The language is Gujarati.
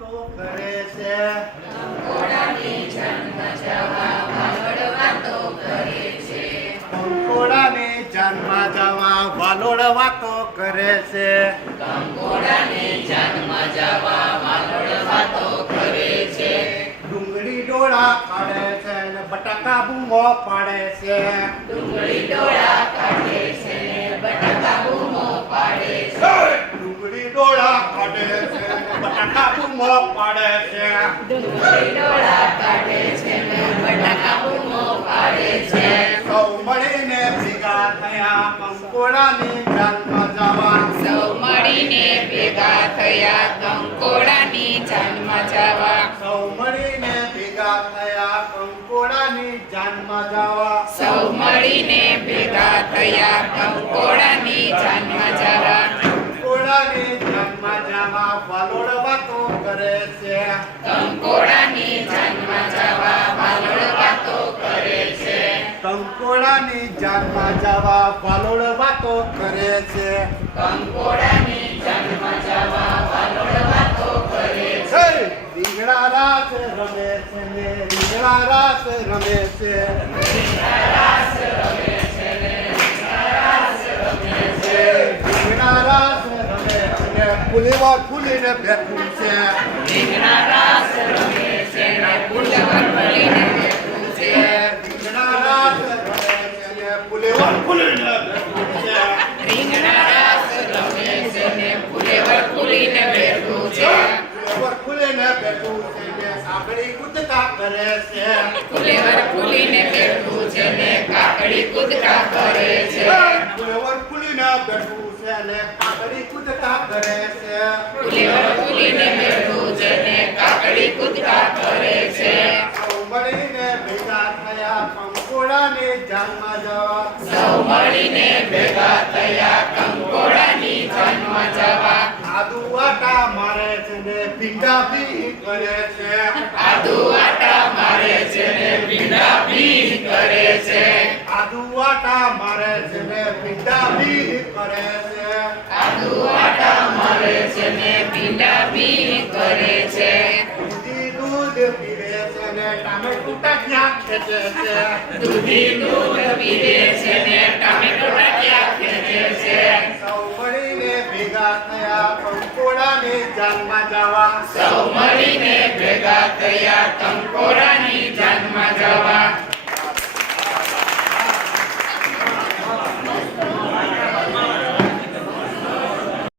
વાતો કરે છે. કંકોડાની જન્મ જવા વાલોડ વાતો કરે છે. કંકોડાની જન્મ જવા વાલોડ વાતો કરે છે. કંકોડાની જન્મ જવા વાલોડ વાતો કરે છે. ડુંગળી ડોળા કાઢે છે ને બટાકા બૂમો પાડે છે. ડુંગળી ડોળા કાઢે છે ને બટાકા બૂમો પાડે છે. ડુંગળી ડોળા કાઢે છે ને બટાકા બૂમો પાડે છે. ડુંગળી ડોળા કાઢે છે ને બટાકા બૂમો પાડે છે. સૌ મળીને ભેગા થયા કંકોડાની જન્મ જવા. સૌ મળીને ભેગા થયા કંકોડાની જન્મ જવા. સૌ મળીને ભેગા થયા કંકોડાની જન્મ જવા. સૌ મળીને ભેગા થયા કંકોડાની જન્મ જવા. કંકોડાની જન્મ જવા વાલોડ વાતો કરે છે. કંકોડાની જન્મ જવા વાલોડ વાતો કરે છે. કંકોડાની જન્મ જવા વાલોડ વાતો કરે છે. કંકોડાની જન્મ જવા વાલોડ વાતો કરે છે. રીંગણા રાસ રમે છે ને રીંગણા રાસ રમે છે. રાસ રમે છે ને રાસ રમે છે. રીંગણા રાસ રમે છે ને ફૂલીવાર ફૂલીને બેઠું છે. રીંગણા રાસ રમે છે ને ફૂલવર ફૂલીને બેઠું છે. રીંગણા રાસ રમે છે ને ફૂલીવાર ફૂલીને બેઠું છે. રીંગણા રાસ રમે છે ને ફૂલેવર ફૂલીને બેઠું છે. ફૂલીવાર ફૂલીને બેઠું છે ને સાંકળી કૂદકા કરે છે. ફૂલેવર ફૂલીને બેઠું છે ને કાકડી કૂદકા કરે છે. ફૂલીવાર ફૂલીને બેઠું છે ને કાકડી કૂદકા કરે છે. ફૂલેવર ફૂલીને બેઠું છે ને કાકડી કૂદકા કરે છે. સૌ મળીને ભેગા થયા કંકોડાની જન્મ જવા. સૌ મળીને ભેગા થયા કંકોડાની જન્મ જવા. આદુ આટા મારે છે ને ભીંડા ભી કરે છે. આદુ આટા મારે છે ને ભીંડા ભી કરે છે. આદુ આટા મારે છે ને ભીંડા ભી કરે છે. આદુ આટા મારે છે ને ભીંડા ભી કરે છે. દૂધી દૂધ પીવે છે ને ટામેટું ટાટિયા ખેંચે છે. દૂધી દૂધ પીવે છે ને ટામેટો ટાટિયા ખેંચે છે. સૌ મળીને ભેગા થયા કંકોડાની જન્મ જવા. સૌ મળીને ભેગા થયા કંકોડાની જન્મ જવા.